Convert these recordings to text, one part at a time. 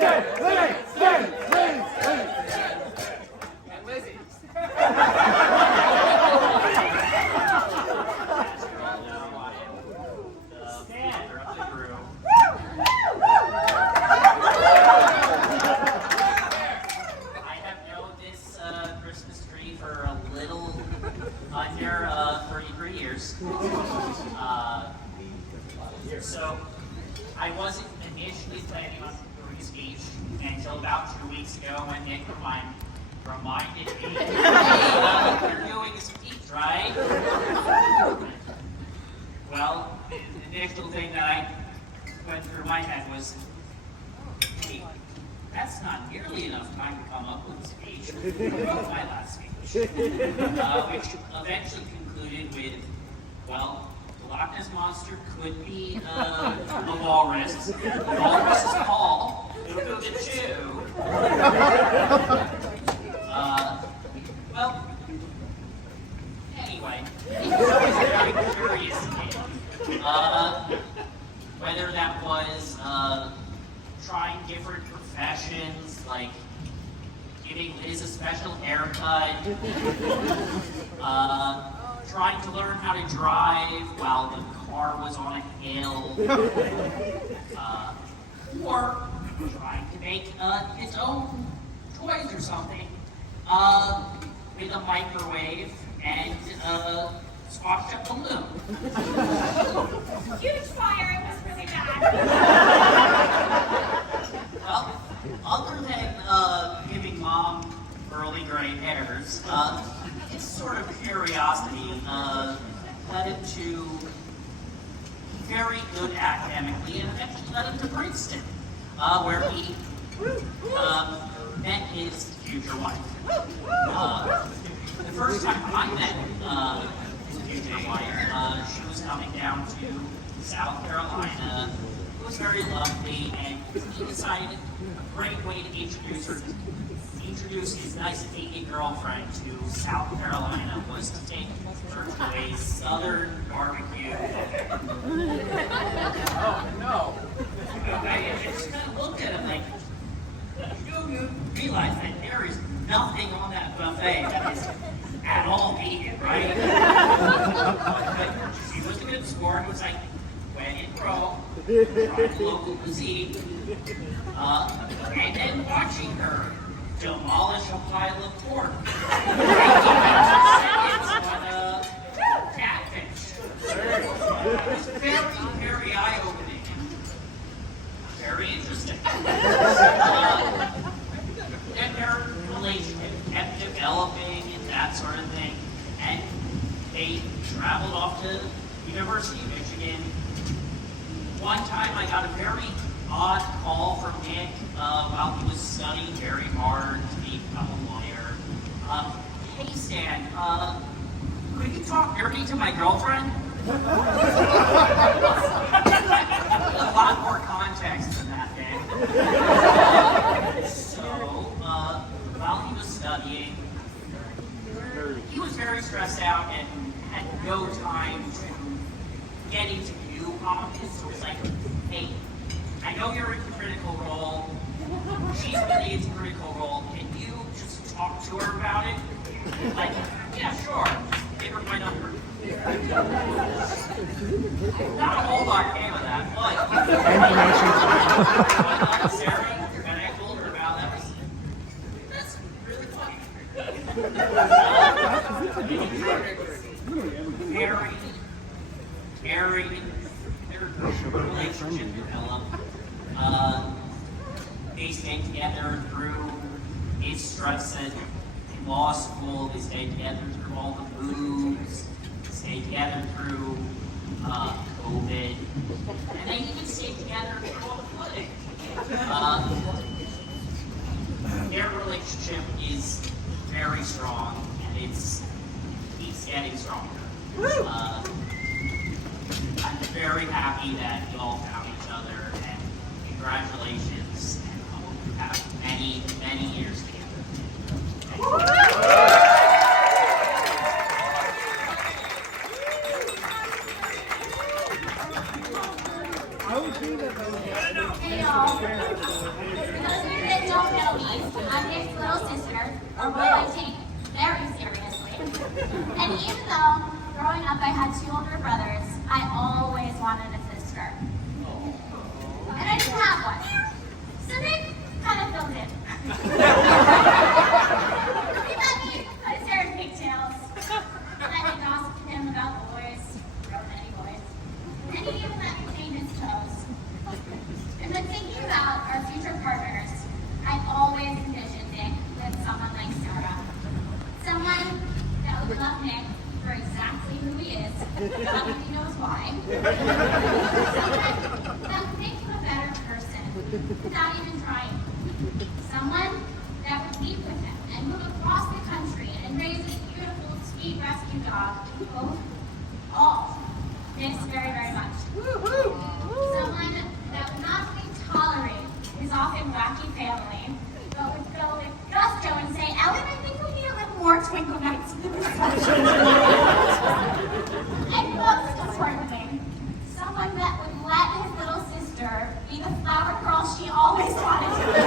And Lizzie. Christmas tree for a little under 33 years. So I wasn't initially planning on doing a speech until about 2 weeks ago when Nick reminded me, hey, you're doing a speech, right? Well, the initial thing that I went through my head was, hey, that's not nearly enough time to come up with a speech. I wrote my last speech, which eventually concluded with, well, the Loch Ness Monster could be a walrus. The walrus is tall. It'll go get you. Well, anyway, it was very curious to me. Whether that was trying different professions, like giving Liz a special haircut, trying to learn how to drive while the car was on a hill, or trying to make his own toys or something with a microwave and squashed up balloon. Huge fire, it was really bad. Well, other than giving Mom early gray hairs, his sort of curiosity led him to be very good academically and eventually led him to Princeton, where he met his future wife. The first time I met his future wife, she was coming down to South Carolina. It was very lovely, and he decided a great way to introduce his nice-to-meet-you girlfriend to South Carolina was to take her to a southern barbecue. Oh, no. I just kind of looked at him like, you realize that there is nothing on that buffet that is at all vegan, right? But she was a good sport. It was like, when in Rome, trying the local cuisine, and then watching her demolish a pile of pork. On catfish. It was very, very eye-opening and very interesting. And their relationship kept developing and that sort of thing. And they traveled off to University of Michigan. One time I got a very odd call from Nick while he was studying very hard to become a lawyer. Hey Stan, could you talk dirty to my girlfriend? A lot more context than that, Dan. So, while he was studying, he was very stressed out and had no time to get into office, so it's like, hey, I know you're into Critical Role. She's really into Critical Role. Can you just talk to her about it? Like, yeah, sure. Give her my number. Not a whole lot came of that, but Sarah, and I told her about that. That's really funny. Very relationship developed. They stayed together through his stress in law school. They stayed together through all the moves. They stayed together through COVID. And they even stayed together through all the flooding. Their relationship is very strong, and it keeps getting stronger. I'm very happy that you all found each other, and congratulations, and I hope you have many, many years together. Thank you. Hey, y'all. I'm Nick's little sister, or what I take very seriously. And even though growing up I had 2 older brothers, I always wanted a sister. And I didn't have one. So Nick kind of filled in. He let me put his hair in pigtails, let me gossip to him about boys, or many boys, and he even let me paint his toes. And when thinking about our future partners, I always envisioned Nick with someone like Sarah. Someone that would love Nick for exactly who he is, nobody knows why. Someone that would make him a better person without even trying. Someone that would leave with him and move across the country and raise this beautiful, sweet rescue dog, both, all, Nick's very, very much. Someone that would not only tolerate his often wacky family, but would go with gusto and say, Ellen, I think we need a little more twinkle nights in the reception. And most importantly, someone that would let his little sister be the flower girl she always wanted to be.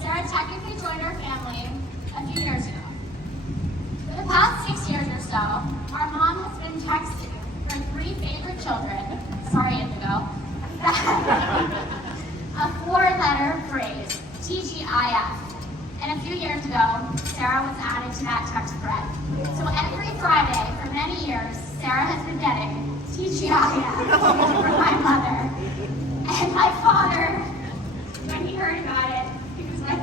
Sarah technically joined our family a few years ago. For the past 6 years or so, our mom has been texting her 3 favorite children, sorry Indigo, a 4-letter phrase, TGIF. And a few years ago, Sarah was added to that text thread. So every Friday for many years, Sarah has been getting TGIF from my mother. And my father, when he heard about it, he was like,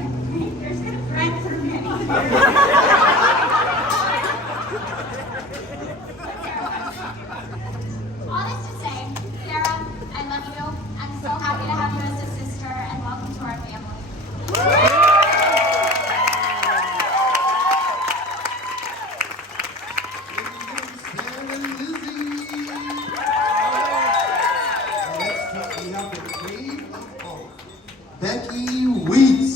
there's been a thread for many All this to say, Sarah, I love you. I'm so happy to have you as a sister, and welcome to our family. Sarah and Lizzie. Next up, we have the Queen of Folk, Becky Weeks.